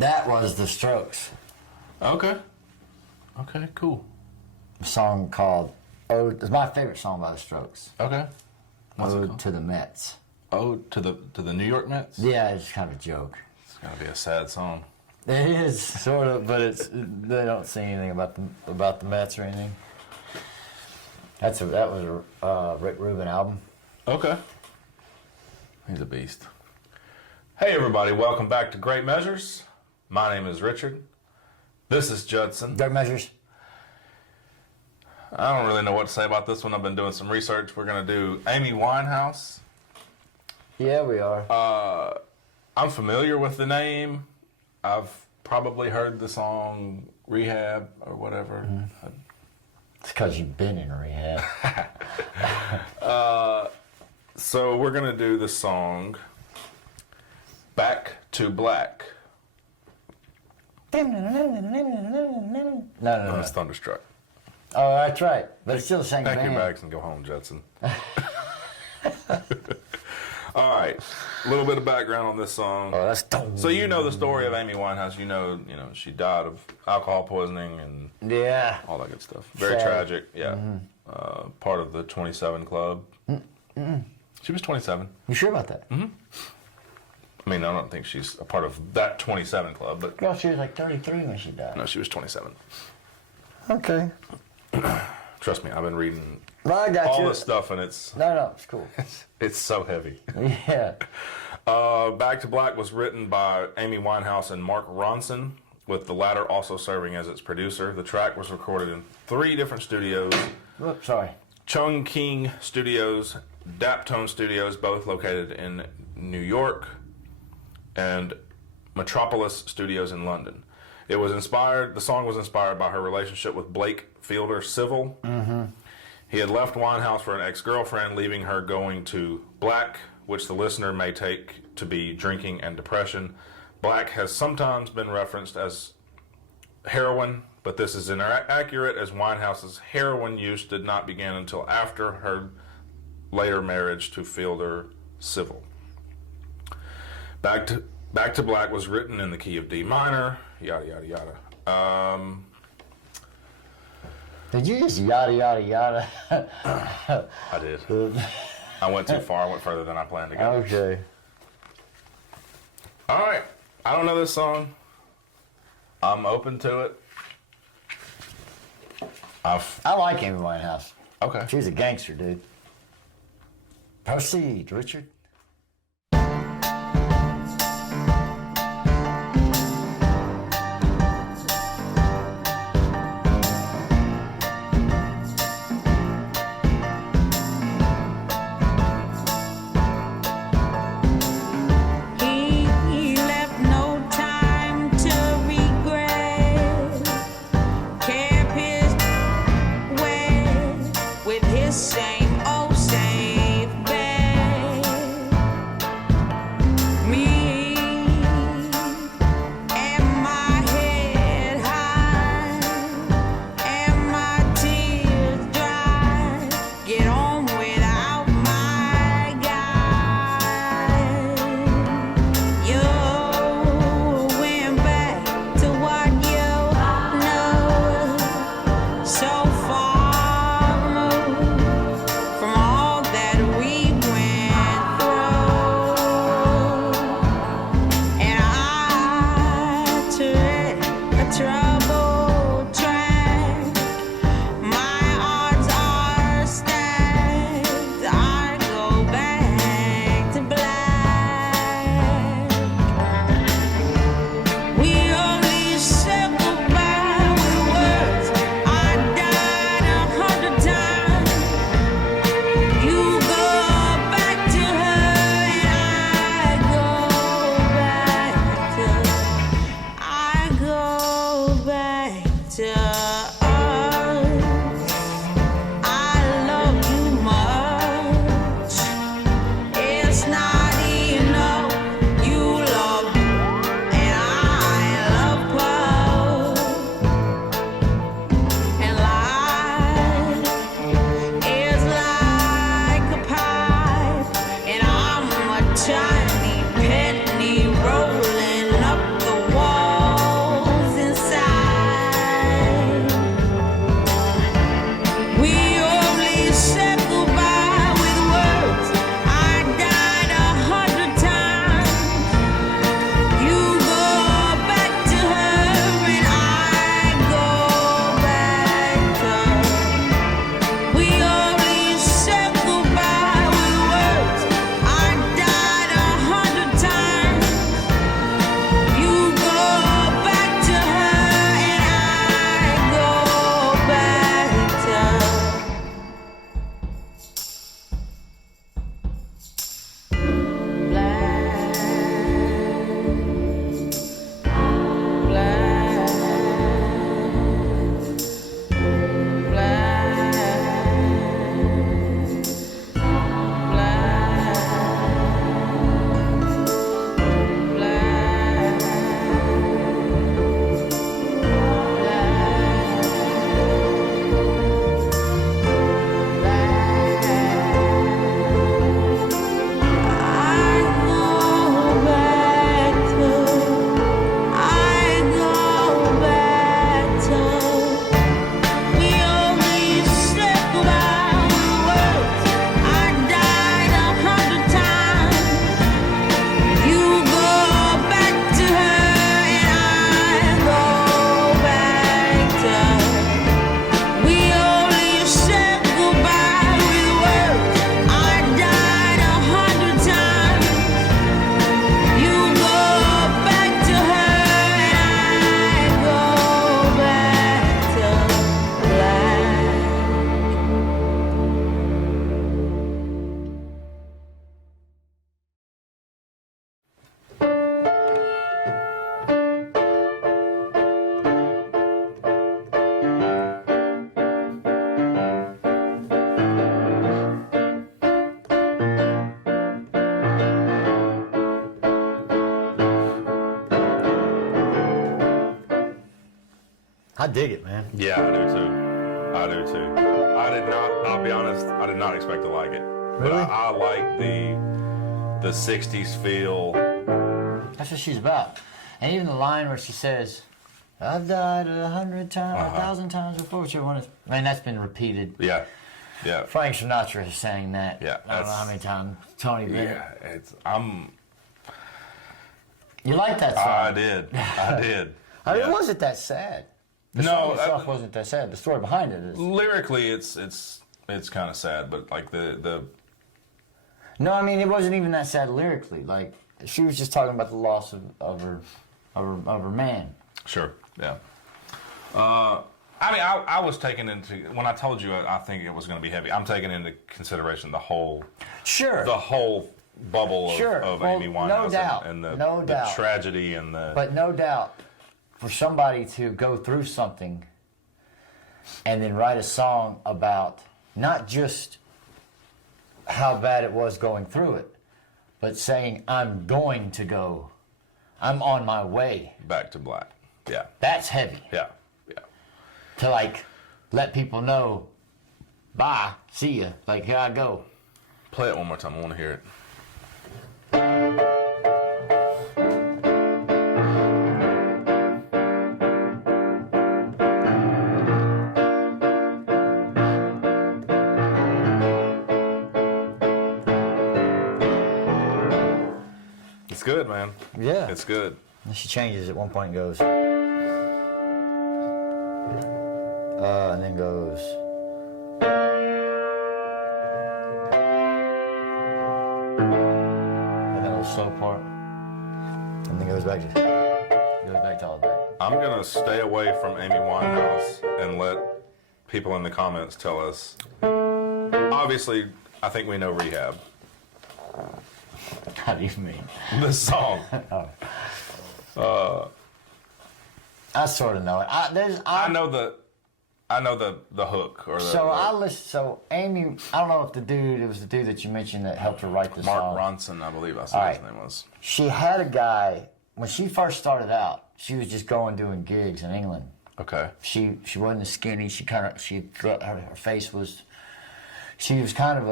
That was The Strokes. Okay. Okay, cool. A song called Ode. It's my favorite song by The Strokes. Okay. What's it Ode called? to the Mets. Ode to the New York Mets? Yeah, it's kind of a joke. It's gotta be a sad song. It is sort of, but they don't sing anything about the Mets or anything. That was a Rick Rubin album. Okay. He's a beast. Hey everybody, welcome back to Great Measures. My name is Richard. This is Judson. Great Measures. I don't really know what to say about this one. I've been doing some research. We're gonna do Amy Winehouse. Yeah, we are. I'm familiar with the name. I've probably heard the song Rehab or whatever. Mm-hmm. It's because you've been in rehab. So we're gonna do the song Back to Black. No. It's Thunderstruck. Oh, that's right. But it's still the same Pack your band. bags and go home, Judson. All right, a little bit of background on this song. Oh, that's So you know the story of Amy Winehouse. You know she died of alcohol poisoning and yeah. all that good stuff. Very Sad. tragic. Yeah. Part of the 27 Club. She was 27. You sure about that? I mean, I don't think she's a part of that 27 Club, but Girl, she was like 33 when she died. no, she was 27. Okay. Trust me, I've been reading Well, I got all you. this stuff, and it's No, it's cool. it's so heavy. Yeah. Back to Black was written by Amy Winehouse and Mark Ronson, with the latter also serving as its producer. The track was recorded in 3 different studios: Whoops, sorry. Chung King Studios, Daptone Studios, both located in New York, and Metropolis Studios in London. The song was inspired by her relationship with Blake Fielder Civil. He had left Winehouse for an ex-girlfriend, leaving her going to black, which the listener may take to be drinking and depression. Black has sometimes been referenced as heroin, but this is inaccurate, as Winehouse's heroin use did not begin until after her later marriage to Fielder Civil. Back to Black was written in the key of D minor, yada yada yada. Did you just yada, yada, yada? I did. I went too far. I went further than I planned to go. Okay. All right. I don't know this song. I'm open to it. I like Amy Winehouse. Okay. She's a gangster, dude. Proceed, Richard. He left no time to regret. Kept his way with his same old safe bet. I dig it, man. Yeah, I do too. I do too. I did not. I'll be honest. I did not expect to like it. But Really? I like the '60s feel. That's what she's about. And even the line where she says, "I've died 100 times, 1,000 times before." I mean, that's been repeated. Yeah, yeah, Frank Sinatra is saying that. Yeah, I don't know how many times. Tony Bennett. yeah. You like that song? I did. I did. I mean, Yeah. it wasn't that sad. The No, song itself wasn't that sad. The story behind it is. Lyrically, it's kind of sad, but like the No, I mean, it wasn't even that sad lyrically. Like, she was just talking about the loss of her man. Sure, yeah. I mean, I was taken into, when I told you I think it was going to be heavy. I'm taking into consideration the whole bubble of Well, Amy Winehouse no doubt. and the No doubt. tragedy and the. But no doubt, for somebody to go through something and then write a song about not just how bad it was going through it, but saying, I'm on my way. Back to black. Yeah. That's heavy. Yeah. Yeah. To like let people know, bye, see ya, like here I go. Play it one more time. I want to hear it. It's good, man. Yeah. It's good. And she changes at one point and goes, and then goes, and then a little slow part, and then goes back to all that. I'm going to stay away from Amy Winehouse and let people in the comments tell us. Obviously, I think we know Rehab. How do you mean? The song. I sort of know it. I know the hook or the. So Amy, I don't know if it was the dude that you mentioned that helped her write the song. Mark Ronson, I believe I said All his right. name was. She had a guy when she first started out. She was just doing gigs in England. Okay. She wasn't as skinny. Her face was. She had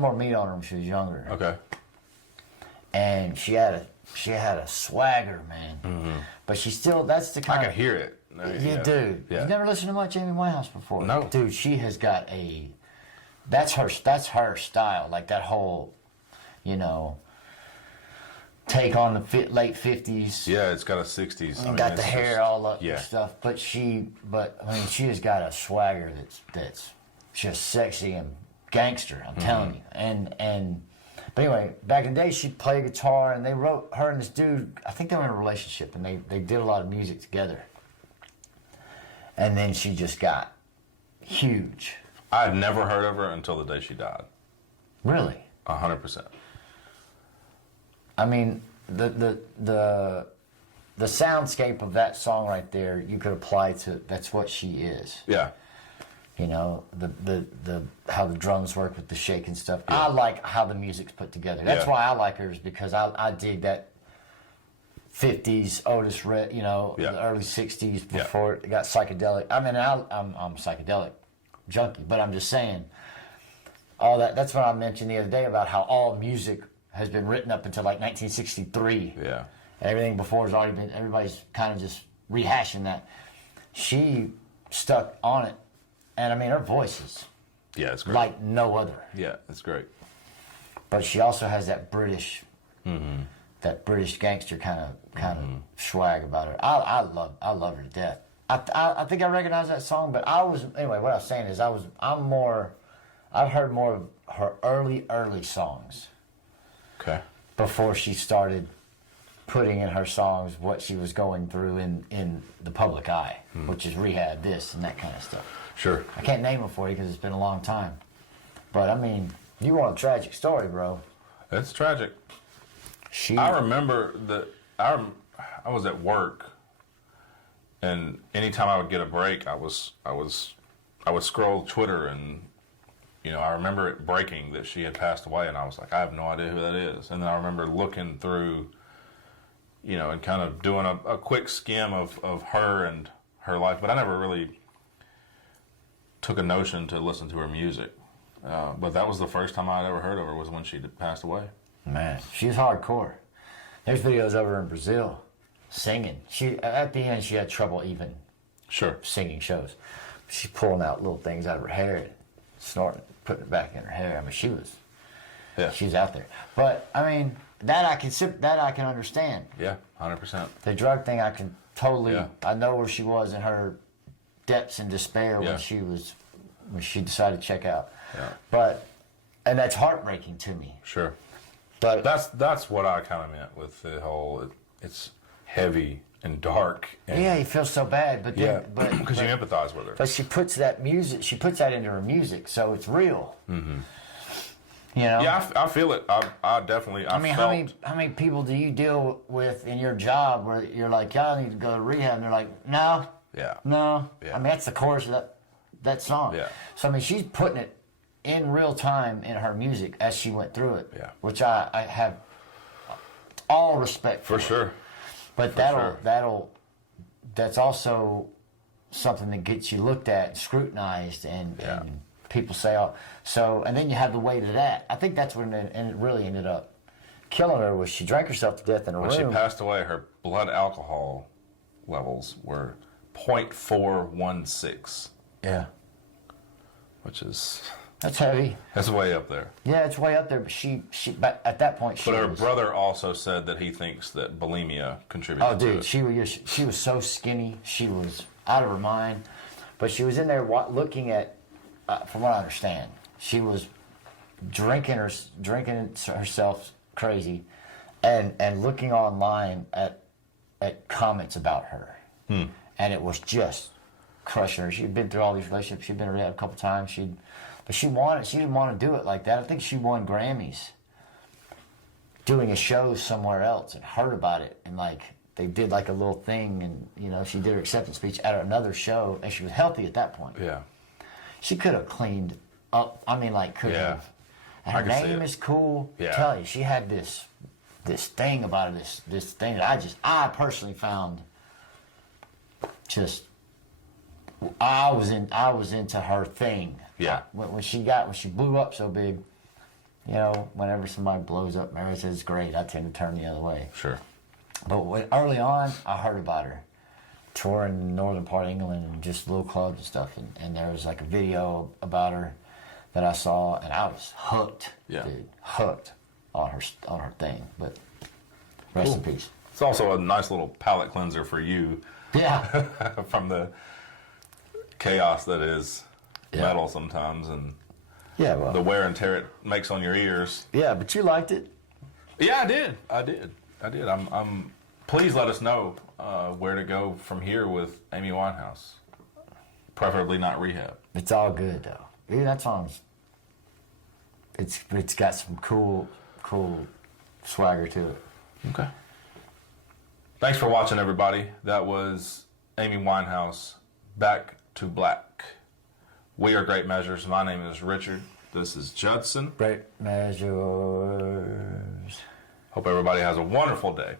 more meat on her when she was younger. Okay. And she had a swagger, man. Mm-hmm. But she still, that's the kind I of. can hear it. Yeah, dude. Yeah. You've never listened to much Amy Winehouse before? No. Dude, she has got that's her style. Like that whole, take on the late 50s. Yeah, it's got a 60s. And got the hair all up yeah. and stuff. But she has got a swagger that's just sexy and gangster, I'm telling you. But anyway, back in the day, she'd play guitar, and her and this dude, I think they were in a relationship, and they did a lot of music together. And then she just got huge. I had never heard of her until the day she died. Really? 100%. I mean, the soundscape of that song right there, you could apply to, that's what she is. Yeah. The how the drums work with the shake and stuff. Yeah. I like how the music's put together. That's Yeah. why I like her, is because I dig that 50s Otis Red, Yeah. the early 60s before it got psychedelic. I mean, I'm psychedelic junkie, but I'm just saying all that. That's what I mentioned the other day about how all music has been written up until like 1963. Yeah. Everything before has already been. Everybody's kind of just rehashing that. She stuck on it. And I mean, her voice is Yeah, it's great. like no other. Yeah, it's great. But she also has that British gangster kind of swag about her. I love her to death. I think I recognize that song, but anyway. What I was saying is I've heard more of her early songs Okay. before she started putting in her songs what she was going through in the public eye, which is Rehab, this and that kind of stuff. Sure. I can't name them for you because it's been a long time. But I mean, you want a tragic story, bro. It's tragic. I remember that I was at work, and anytime I would get a break, I would scroll Twitter, and I remember it breaking that she had passed away, and I was like, I have no idea who that is. And then I remember looking through, and kind of doing a quick skim of her and her life, but I never really took a notion to listen to her music. But that was the first time I'd ever heard of her, was when she passed away. Man, she's hardcore. There's videos of her in Brazil singing. She at the end she had trouble even singing shows. She's pulling out little things out of her hair, and snorting, putting it back in her hair. I mean, she's out there. But I mean, that I can understand. Yeah, 100%. The drug thing, I can totally. Yeah. I know where she was in her depths and despair when she decided to check out. Yeah. And that's heartbreaking to me. Sure. But that's what I kind of meant with the whole. It's heavy and dark. And yeah, you feel so bad, but then, because you empathize with her. But she puts that into her music, so it's real. Mm-hmm. You know? Yeah, I feel it. I definitely. I mean, how many people do you deal with in your job where you're like, y'all need to go to rehab, and they're like, no, no. Yeah. I mean, that's the chorus of that song. Yeah. So I mean, she's putting it in real time in her music as she went through it. Yeah. Which I have all respect for. For sure. But that's also something that gets you looked at and scrutinized and people say, oh, so, and then you have the weight of that. I think that's when it really ended up killing her, was she drank herself to death in a room. When she passed away, her blood alcohol levels were 0.416. Yeah. Which is... That's heavy. That's way up there. Yeah, it's way up there, but at that point she But her brother also said that he thinks that bulimia contributed to it. She was so skinny. She was out of her mind. But she was in there looking at, from what I understand, she was drinking herself crazy and looking online at comments about her. And it was just crushing her. She'd been through all these relationships. She'd been rehab a couple times. But she didn't want to do it like that. I think she won Grammys doing a show somewhere else and heard about it. And like they did like a little thing, and you know, she did her acceptance speech at another show, and she was healthy at that point. Yeah. She could have cleaned up. I mean, like could have. And her name is cool. Yeah. I tell you, she had this thing about her, this thing that I personally found just. I was into her thing. Yeah. When she blew up so big, you know, whenever somebody blows up, Mary says great, I tend to turn the other way. Sure. But early on, I heard about her touring in the northern part of England and just little clubs and stuff, and there was like a video about her that I saw, and I was hooked. Yeah. Dude, hooked on her thing. But rest in peace. It's also a nice little palate cleanser for you. Yeah. From the chaos that is metal sometimes, and the wear and tear it makes on your ears. Yeah, but you liked it. Yeah, I did. I'm please let us know where to go from here with Amy Winehouse. Preferably not rehab. It's all good though. Yeah, that song's it's got some cool swagger to it. Okay. Thanks for watching, everybody. That was Amy Winehouse, Back to Black. We are Great Measures. My name is Richard. This is Judson. Great Measures. Hope everybody has a wonderful day.